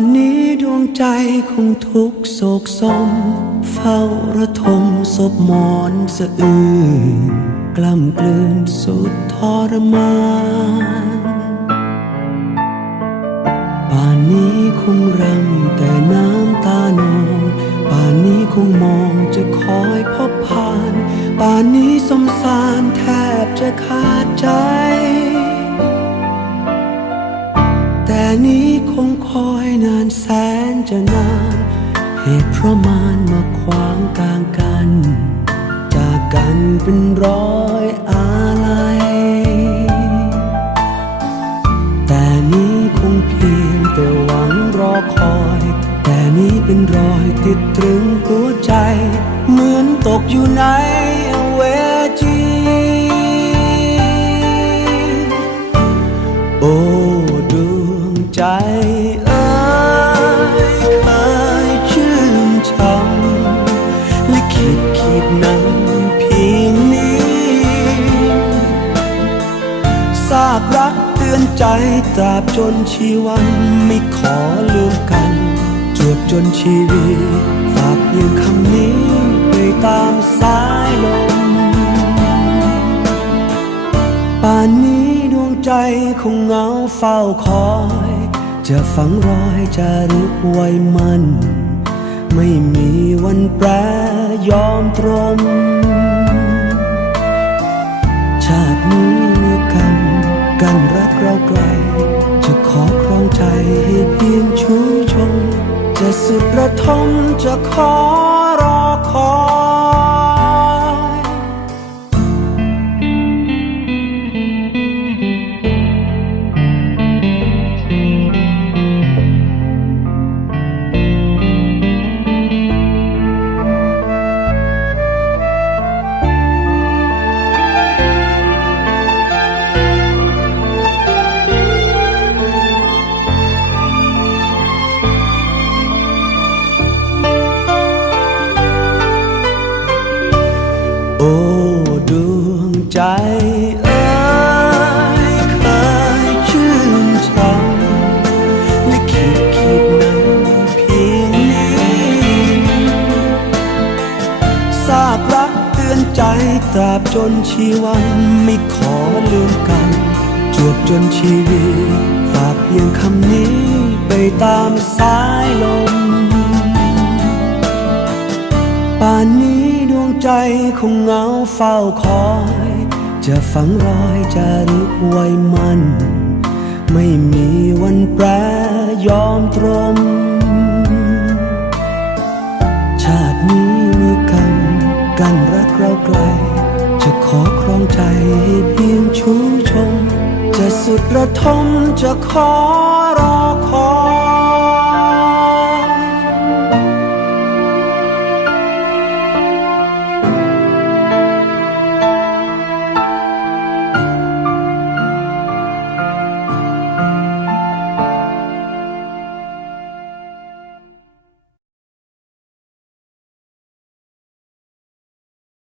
านนี้ดวงใจคงทุกโศกสม เฝ้าระทมศพมอนสะอื้นกล้ำกลืนสุดทรมานป่านนี้คงรำแต่น้ำตานองป่านนี้คงมองจะคอยพบผ่าน ป่านนี้สมสารแทบจะขาดใจ นี้คงคอยนานแสนจะนาน เหตุเพราะมานมาขวางกลางกัน จากกันเป็นร้อยอาลัย แต่นี้คงเพียงแต่หวังรอคอย แต่นี้เป็นรอยติดตรึงหัวใจ เหมือนตกอยู่ในเวจี ซากรักเตือนใจตราบจนชีวันไม่ขอลืมกัน จวบจนชีวิตฝากเพียงคำนี้ไปตามสายลม ป่านนี้ดวงใจคงเหงาเฝ้าคอย จะฝังรอยจะรึกไว้มัน ไม่มีวันแปรยอมตรม ชาตินี้ กันรักเราไกล จะขอครองใจให้เพียงชูชมจะสุดระทมจะขอ ใจเอ้ยเคยชื่นช่ำและคิดคิดนั้นเพียงนี้ซากรักเตือนใจตราบจนชีวันไม่ขอลืมกัน จวบจนชีวิตฝากเพียงคำนี้ไปตามสายลม ป่านนี้ดวงใจคงเหงาเฝ้าคอย จะฝังรอยจะรึกไว้มัน ไม่มีวันแปรยอมตรม ชาตินี้มีกรรมกันรักเราไกล จะขอครองใจให้เพียงชูชม จะสุดระทมจะขอรอ